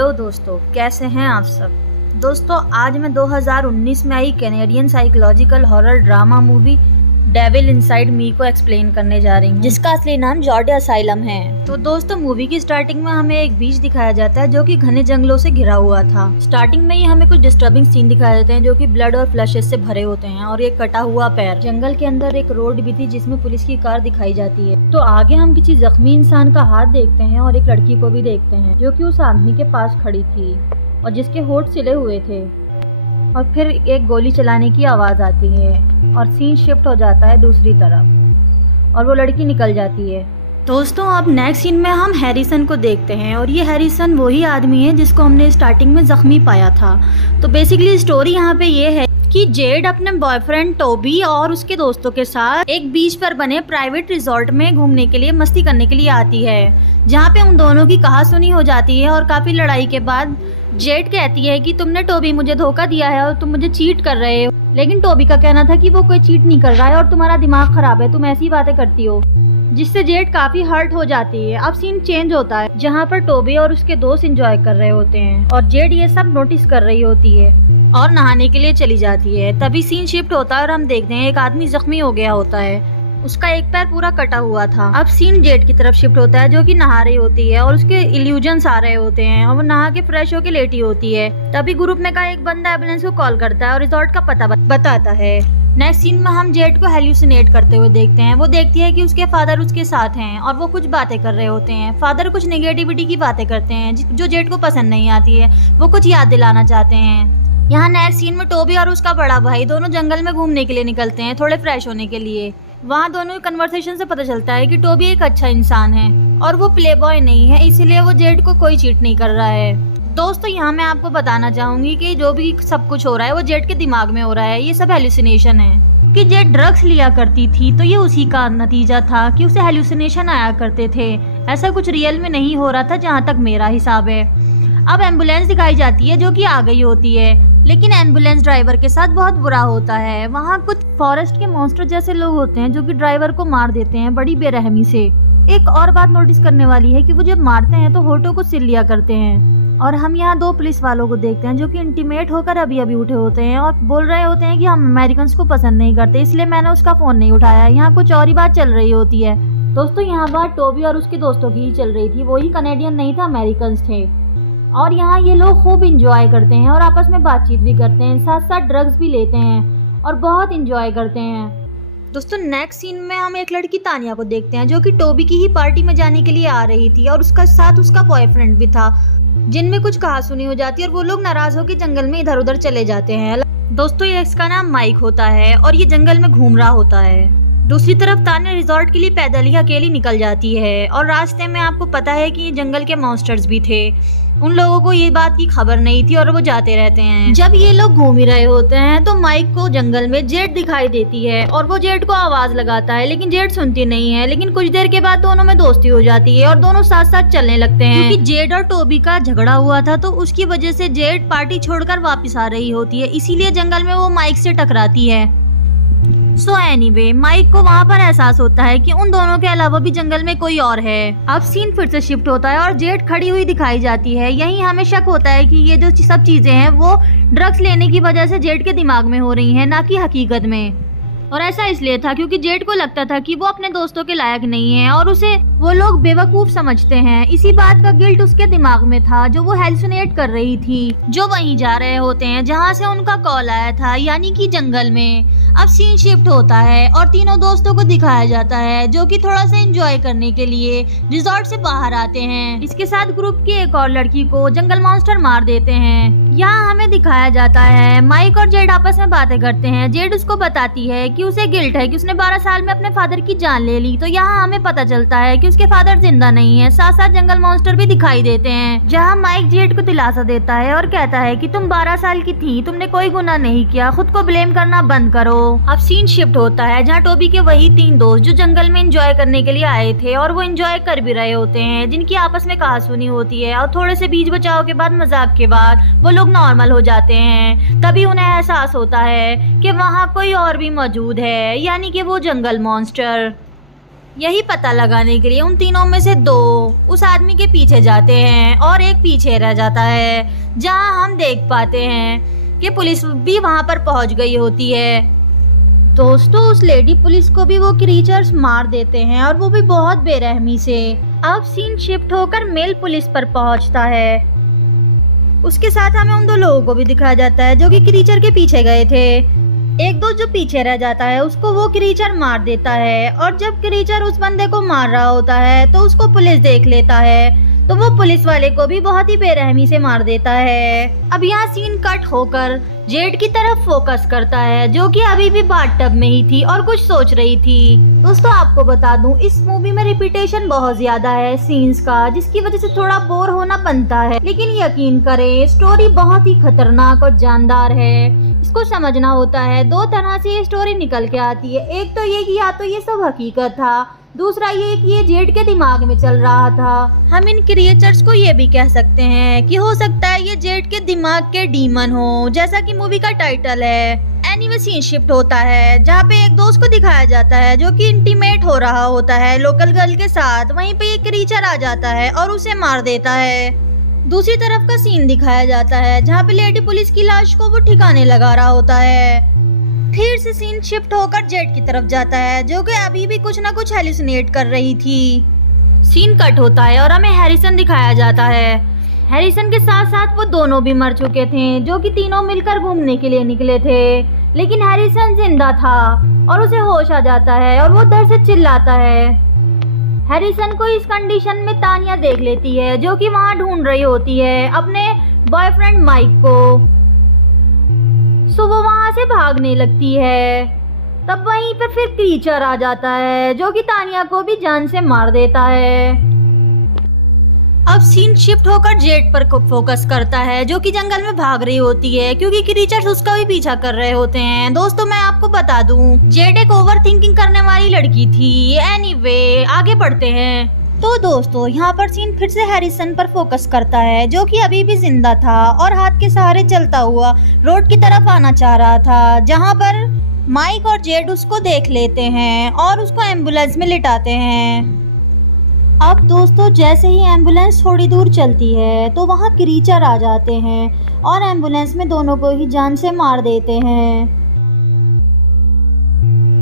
Hello दोस्तों, कैसे हैं आप सब। दोस्तों आज मैं 2019 में आई Canadian psychological horror drama movie Devil Inside Me को एक्सप्लेन करने जा रही हूँ, जिसका असली नाम जॉर्जिया असाइलम है। तो दोस्तों मूवी की स्टार्टिंग में हमें एक बीच दिखाया जाता है जो कि घने जंगलों से घिरा हुआ था। स्टार्टिंग में ही हमें कुछ डिस्टर्बिंग सीन दिखाए जाते हैं जो कि ब्लड और फ्लैशेस से भरे होते हैं और एक कटा हुआ पैर। जंगल के अंदर एक रोड भी थी जिसमें पुलिस की कार दिखाई जाती है। तो आगे हम किसी जख्मी इंसान का हाथ देखते हैं और एक लड़की को भी देखते हैं जो कि उस आदमी के पास खड़ी थी और जिसके होंठ सिले हुए थे। और फिर एक गोली चलाने की आवाज आती है और सीन शिफ्ट हो जाता है दूसरी तरफ और वो लड़की निकल जाती है। दोस्तों अब नेक्स्ट सीन में हम हैरिसन को देखते हैं और ये हैरिसन वही आदमी है जिसको हमने स्टार्टिंग में जख्मी पाया था। तो बेसिकली स्टोरी यहाँ पे ये है कि जेड अपने बॉयफ्रेंड टोबी और उसके दोस्तों के साथ एक बीच पर बने प्राइवेट रिजॉर्ट में घूमने के लिए, मस्ती करने के लिए आती है, जहाँ पे उन दोनों की कहासुनी हो जाती है। और काफी लड़ाई के बाद जेड कहती है कि तुमने टोबी मुझे धोखा दिया है और तुम मुझे चीट कर रहे हो। लेकिन टोबी का कहना था कि वो कोई चीट नहीं कर रहा है और तुम्हारा दिमाग खराब है, तुम ऐसी बातें करती हो, जिससे जेड काफी हर्ट हो जाती है। अब सीन चेंज होता है जहाँ पर टोबी और उसके दोस्त एंजॉय कर रहे होते हैं और जेड ये सब नोटिस कर रही होती है और नहाने के लिए चली जाती है। तभी सीन शिफ्ट होता है और हम देखते हैं एक आदमी जख्मी हो गया होता है, उसका एक पैर पूरा कटा हुआ था। अब सीन जेड की तरफ शिफ्ट होता है जो कि नहा रही होती है और उसके इल्यूजन्स आ रहे होते हैं और वो नहा के फ्रेश होके लेटी होती है। तभी ग्रुप में का एक बंदा एम्बुलेंस को कॉल करता है और रिजॉर्ट का पता बताता है। नेक्स्ट सीन में हम जेड को हेल्यूसिनेट करते हुए देखते हैं। वो देखती है कि उसके फादर उसके साथ हैं और वो कुछ बातें कर रहे होते हैं। फादर कुछ नेगेटिविटी की बातें करते हैं जो जेड को पसंद नहीं आती है, वो कुछ याद दिलाना चाहते हैं। यहाँ नेक्स्ट सीन में टोबी और उसका बड़ा भाई दोनों जंगल में घूमने के लिए निकलते हैं, थोड़े फ्रेश होने के लिए। वहाँ दोनों की कन्वर्सेशन से पता चलता है कि टोबी एक अच्छा इंसान है और वो प्ले बॉय नहीं है, इसीलिए वो जेड को कोई चीट नहीं कर रहा है। दोस्तों यहाँ मैं आपको बताना चाहूंगी कि जो भी सब कुछ हो रहा है वो जेड के दिमाग में हो रहा है, ये सब हेल्यूसिनेशन है। कि जेड ड्रग्स लिया करती थी तो ये उसी का नतीजा था कि उसे हेल्यूसिनेशन आया करते थे, ऐसा कुछ रियल में नहीं हो रहा था जहाँ तक मेरा हिसाब है। अब एम्बुलेंस दिखाई जाती है जो कि आ गई होती है, लेकिन एम्बुलेंस ड्राइवर के साथ बहुत बुरा होता है। वहाँ कुछ फॉरेस्ट के मॉन्स्टर जैसे लोग होते हैं जो कि ड्राइवर को मार देते हैं बड़ी बेरहमी से। एक और बात नोटिस करने वाली है कि वो जब मारते हैं तो होठों को सिल लिया करते हैं। और हम यहाँ दो पुलिस वालों को देखते हैं जो कि इंटीमेट होकर अभी अभी उठे होते हैं और बोल रहे होते हैं कि हम अमेरिकन को पसंद नहीं करते, इसलिए मैंने उसका फोन नहीं उठाया। यहाँ कुछ और ही बात चल रही होती है। दोस्तों यहाँ बात टोबी और उसके दोस्तों की ही चल रही थी, वो ही कनेडियन नहीं था, अमेरिकन थे। और यहाँ ये लोग खूब इंजॉय करते हैं और आपस में बातचीत भी करते हैं, साथ साथ ड्रग्स भी लेते हैं और बहुत इंजॉय करते हैं। दोस्तों नेक्स्ट सीन में हम एक लड़की तानिया को देखते हैं जो कि टोबी की ही पार्टी में जाने के लिए आ रही थी और उसका साथ उसका बॉयफ्रेंड भी था, जिनमें कुछ कहासुनी हो जाती है और वो लोग नाराज होकर जंगल में इधर उधर चले जाते हैं। दोस्तों ये इसका नाम माइक होता है और ये जंगल में घूम रहा होता है। दूसरी तरफ तानिया रिजॉर्ट के लिए पैदल ही अकेली निकल जाती है और रास्ते में आपको पता है कि ये जंगल के मॉन्स्टर्स भी थे। उन लोगों को ये बात की खबर नहीं थी और वो जाते रहते हैं। जब ये लोग घूम ही रहे होते हैं तो माइक को जंगल में जेड दिखाई देती है और वो जेड को आवाज लगाता है, लेकिन जेड सुनती नहीं है। लेकिन कुछ देर के बाद दोनों में दोस्ती हो जाती है और दोनों साथ साथ चलने लगते हैं। क्योंकि जेड और टोबी का झगड़ा हुआ था तो उसकी वजह से जेड पार्टी छोड़कर वापस आ रही होती है, इसीलिए जंगल में वो माइक से टकराती है। सो एनीवे माइक को वहाँ पर एहसास होता है कि उन दोनों के अलावा भी जंगल में कोई और है। अब सीन फिर से शिफ्ट होता है और जेड खड़ी हुई दिखाई जाती है। यही हमें शक होता है कि ये जो सब चीजें हैं वो ड्रग्स लेने की वजह से जेड के दिमाग में हो रही हैं, ना कि हकीकत में। और ऐसा इसलिए था क्योंकि जेड को लगता था कि वो अपने दोस्तों के लायक नहीं है और उसे वो लोग बेवकूफ समझते हैं। इसी बात का गिल्ट उसके दिमाग में था जो वो हेल्यूसिनेट कर रही थी, जो वहीं जा रहे होते हैं जहाँ से उनका कॉल आया था, यानी कि जंगल में। अब सीन शिफ्ट होता है और तीनों दोस्तों को दिखाया जाता है जो कि थोड़ा सा एंजॉय करने के लिए रिजॉर्ट से बाहर आते हैं। इसके साथ ग्रुप की एक और लड़की को जंगल मॉन्स्टर मार देते हैं। यहाँ हमें दिखाया जाता है माइक और जेड आपस में बातें करते हैं। जेड उसको बताती है कि उसे गिल्ट है कि उसने 12 साल में अपने फादर की जान ले ली। तो यहाँ हमें पता चलता है कि उसके फादर जिंदा नहीं है। साथ साथ जंगल मॉन्स्टर भी दिखाई देते हैं, जहाँ माइक जेड को दिलासा देता है और कहता है कि तुम 12 साल की थी, तुमने कोई गुनाह नहीं किया, खुद को ब्लेम करना बंद करो। अब सीन शिफ्ट होता है जहाँ टोबी के वही 3 दोस्त जो जंगल में एंजॉय करने के लिए आए थे और वो एंजॉय कर भी रहे होते हैं, जिनकी आपस में कहासुनी होती है और थोड़े से बीच बचाव के बाद, मजाक के बाद वो लोग नॉर्मल हो जाते हैं। तभी उन्हें एहसास होता है कि वहाँ कोई और भी मौजूद है, यानी कि वो जंगल मॉन्स्टर। यही पता लगाने के लिए उन तीनों में से दो उस आदमी के पीछे जाते हैं और एक पीछे रह जाता है, जहां हम देख पाते हैं कि पुलिस भी वहां पर पहुंच गई होती है। दोस्तों उस लेडी पुलिस को भी वो क्रीचर्स मार देते हैं और वो भी बहुत बेरहमी से। अब सीन शिफ्ट होकर मेल पुलिस पर पहुंचता है। उसके साथ हमें उन दो लोगों को भी दिखाया जाता है जो कि क्रीचर के पीछे गए थे। एक दोस्त जो पीछे रह जाता है उसको वो क्रीचर मार देता है और जब क्रीचर उस बंदे को मार रहा होता है तो उसको पुलिस देख लेता है, तो वो पुलिस वाले को भी बहुत ही बेरहमी से मार देता है। अब यहाँ सीन कट होकर जेड की तरफ फोकस करता है, जो कि अभी भी बाथटब में ही थी और कुछ सोच रही थी। दोस्तों आपको बता दूं इस मूवी में रिपीटेशन बहुत ज्यादा है सीन्स का, जिसकी वजह से थोड़ा बोर होना बनता है, लेकिन यकीन करें स्टोरी बहुत ही खतरनाक और जानदार है। इसको समझना होता है। दो तरह से ये स्टोरी निकल के आती है। एक तो ये कि या तो ये सब हकीकत था, दूसरा ये कि ये जेड के दिमाग में चल रहा था। हम इन क्रिएचर्स को ये भी कह सकते हैं कि हो सकता है ये जेड के दिमाग के डीमन हो, जैसा कि मूवी का टाइटल है। एनीवे सीन शिफ्ट होता है जहाँ पे एक दोस्त को दिखाया जाता है जो कि इंटीमेट हो रहा होता है लोकल गर्ल के साथ। वहीं पे एक क्रीचर आ जाता है और उसे मार देता है। दूसरी तरफ का सीन दिखाया जाता है जहाँ पे लेडी पुलिस की लाश को वो ठिकाने लगा रहा होता है। फिर से सीन शिफ्ट होकर जेड की तरफ जाता है जो कि अभी भी कुछ ना कुछ हेलुसिनेट कर रही थी। सीन कट होता है और हमें हैरिसन दिखाया जाता है। हैरिसन के साथ साथ वो दोनों भी मर चुके थे, जो कि तीनों मिलकर घूमने के लिए निकले थे, लेकिन हैरिसन जिंदा था और उसे होश आ जाता है और वो डर से चिल्लाता है। हैरिसन को इस कंडीशन में तानिया देख लेती है जो कि वहां ढूंढ रही होती है अपने बॉयफ्रेंड माइक को। सो वो वहां से भागने लगती है। तब वहीं पर फिर क्रीचर आ जाता है जो कि तानिया को भी जान से मार देता है। अब सीन शिफ्ट होकर जेड पर फोकस करता है जो कि जंगल में भाग रही होती है क्योंकि क्रीचर्स उसका भी पीछा कर रहे होते हैं। दोस्तों मैं आपको बता दूं जेड एक ओवर थिंकिंग करने वाली लड़की थी। एनीवे आगे बढ़ते हैं। तो दोस्तों यहाँ पर सीन फिर से हैरिसन पर फोकस करता है जो कि अभी भी जिंदा था और हाथ के सहारे चलता हुआ रोड की तरफ आना चाह रहा था, जहाँ पर माइक और जेड उसको देख लेते हैं और उसको एम्बुलेंस में लिटाते हैं। अब दोस्तों जैसे ही एम्बुलेंस थोड़ी दूर चलती है तो वहाँ क्रीचर आ जाते हैं और एम्बुलेंस में दोनों को ही जान से मार देते हैं।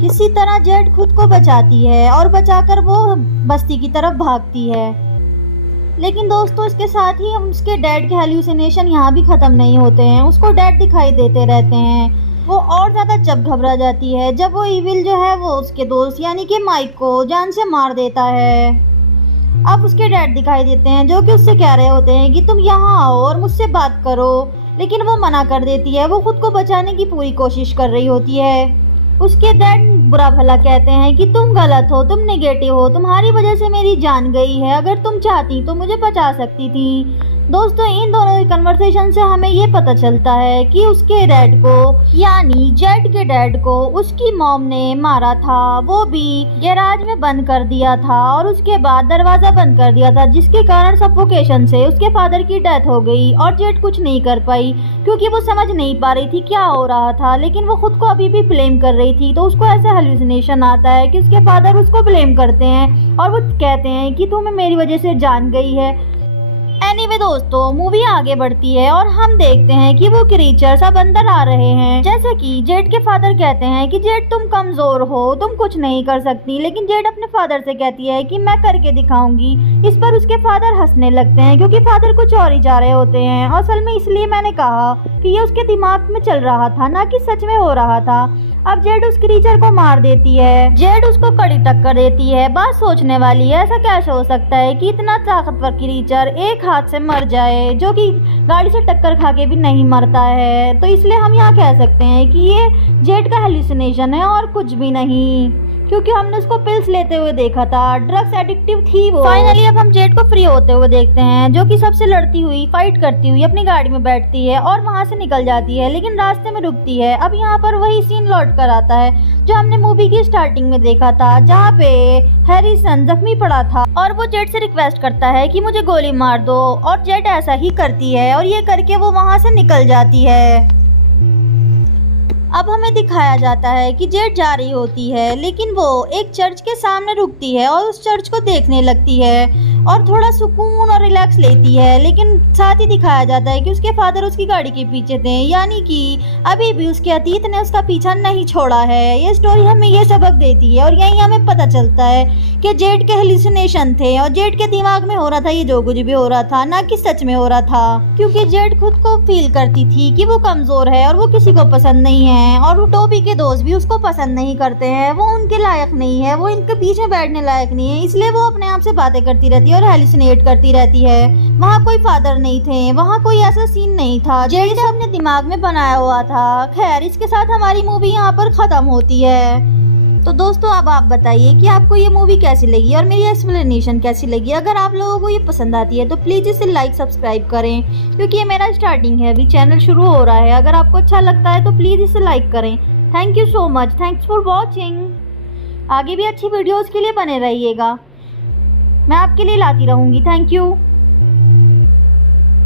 किसी तरह जेड खुद को बचाती है और बचाकर वो बस्ती की तरफ भागती है, लेकिन दोस्तों इसके साथ ही उसके डैड के हेल्यूसिनेशन यहाँ भी ख़त्म नहीं होते हैं। उसको डैड दिखाई देते रहते हैं। वो और ज़्यादा जब घबरा जाती है जब वो इविल जो है वो उसके दोस्त यानी कि माइक को जान से मार देता है। अब उसके डैड दिखाई देते हैं जो कि उससे कह रहे होते हैं कि तुम यहाँ आओ और मुझसे बात करो, लेकिन वो मना कर देती है। वो खुद को बचाने की पूरी कोशिश कर रही होती है। उसके डैड बुरा भला कहते हैं कि तुम गलत हो, तुम नेगेटिव हो, तुम्हारी वजह से मेरी जान गई है, अगर तुम चाहती तो मुझे बचा सकती थी। दोस्तों इन दोनों के कन्वर्सेशन से हमें ये पता चलता है कि उसके डैड को यानी जेड के डैड को उसकी मॉम ने मारा था। वो भी गैराज में बंद कर दिया था और उसके बाद दरवाजा बंद कर दिया था, जिसके कारण सफोकेशन से उसके फादर की डेथ हो गई और जेड कुछ नहीं कर पाई क्योंकि वो समझ नहीं पा रही थी क्या हो रहा था, लेकिन वो खुद को अभी भी ब्लेम कर रही थी। तो उसको ऐसा हेलुसिनेशन आता है कि उसके फादर उसको ब्लेम करते हैं और वो कहते हैं कि तुम्हें मेरी वजह से जान गई है। एनीवे दोस्तों मूवी आगे बढ़ती है और हम देखते हैं कि वो क्रीचर्स अब अंदर आ रहे हैं। जैसे कि जेड के फादर कहते हैं कि जेड तुम कमजोर हो, तुम कुछ नहीं कर सकती, लेकिन जेड अपने फादर से कहती है कि मैं करके दिखाऊंगी। इस पर उसके फादर हंसने लगते हैं क्योंकि फादर कुछ और ही जा रहे होते हैं। असल में इसलिए मैंने कहा कि ये उसके दिमाग में चल रहा था, ना कि सच में हो रहा था। अब जेड उस क्रीचर को मार देती है। जेड उसको कड़ी टक्कर देती है। बात सोचने वाली है, ऐसा कैसे हो सकता है कि इतना ताकतवर क्रीचर एक हाथ से मर जाए, जो कि गाड़ी से टक्कर खा के भी नहीं मरता है। तो इसलिए हम यहाँ कह सकते हैं कि ये जेड का हेलुसिनेशन है और कुछ भी नहीं, क्योंकि हमने उसको पिल्स लेते हुए देखा था। ड्रग्स एडिक्टिव थी वो। फाइनली अब हम जेड को फ्री होते हुए देखते हैं, जो कि सबसे लड़ती हुई, फाइट करती हुई अपनी गाड़ी में बैठती है और वहां से निकल जाती है, लेकिन रास्ते में रुकती है। अब यहाँ पर वही सीन लौट कर आता है जो हमने मूवी की स्टार्टिंग में देखा था, जहाँ पे हैरिसन जख्मी पड़ा था और वो जेड से रिक्वेस्ट करता है कि मुझे गोली मार दो, और जेड ऐसा ही करती है और ये करके वो वहां से निकल जाती है। अब हमें दिखाया जाता है कि जेड जा रही होती है, लेकिन वो एक चर्च के सामने रुकती है और उस चर्च को देखने लगती है और थोड़ा सुकून और रिलैक्स लेती है। लेकिन साथ ही दिखाया जाता है कि उसके फादर उसकी गाड़ी के पीछे थे, यानी कि अभी भी उसके अतीत ने उसका पीछा नहीं छोड़ा है। ये स्टोरी हमें ये सबक देती है और यही हमें पता चलता है कि जेड के हेलुसिनेशन थे और जेड के दिमाग में हो रहा था ये जो कुछ भी हो रहा था, ना कि सच में हो रहा था। क्योंकि जेड खुद को फील करती थी कि वो कमजोर है और वो किसी को पसंद नहीं है, और टोबी के दोस्त भी उसको पसंद नहीं करते हैं, वो उनके लायक नहीं है, वो इनके पीछे बैठने लायक नहीं है। इसलिए वो अपने आप से बातें करती रहती है और हेलुसिनेट करती रहती है। वहाँ कोई फादर नहीं थे, वहाँ कोई ऐसा सीन नहीं था, जेड ने अपने दिमाग में बनाया हुआ था। खैर, इसके साथ हमारी मूवी यहाँ पर खत्म होती है। तो दोस्तों, अब आप बताइए कि आपको ये मूवी कैसी लगी और मेरी एक्सप्लेनेशन कैसी लगी। अगर आप लोगों को ये पसंद आती है तो प्लीज़ इसे लाइक सब्सक्राइब करें, क्योंकि ये मेरा स्टार्टिंग है, अभी चैनल शुरू हो रहा है। अगर आपको अच्छा लगता है तो प्लीज़ इसे लाइक करें। Thank you so much, thanks for watching. आगे भी अच्छी वीडियोज़ के लिए बने रहिएगा, मैं आपके लिए लाती रहूँगी। Thank you.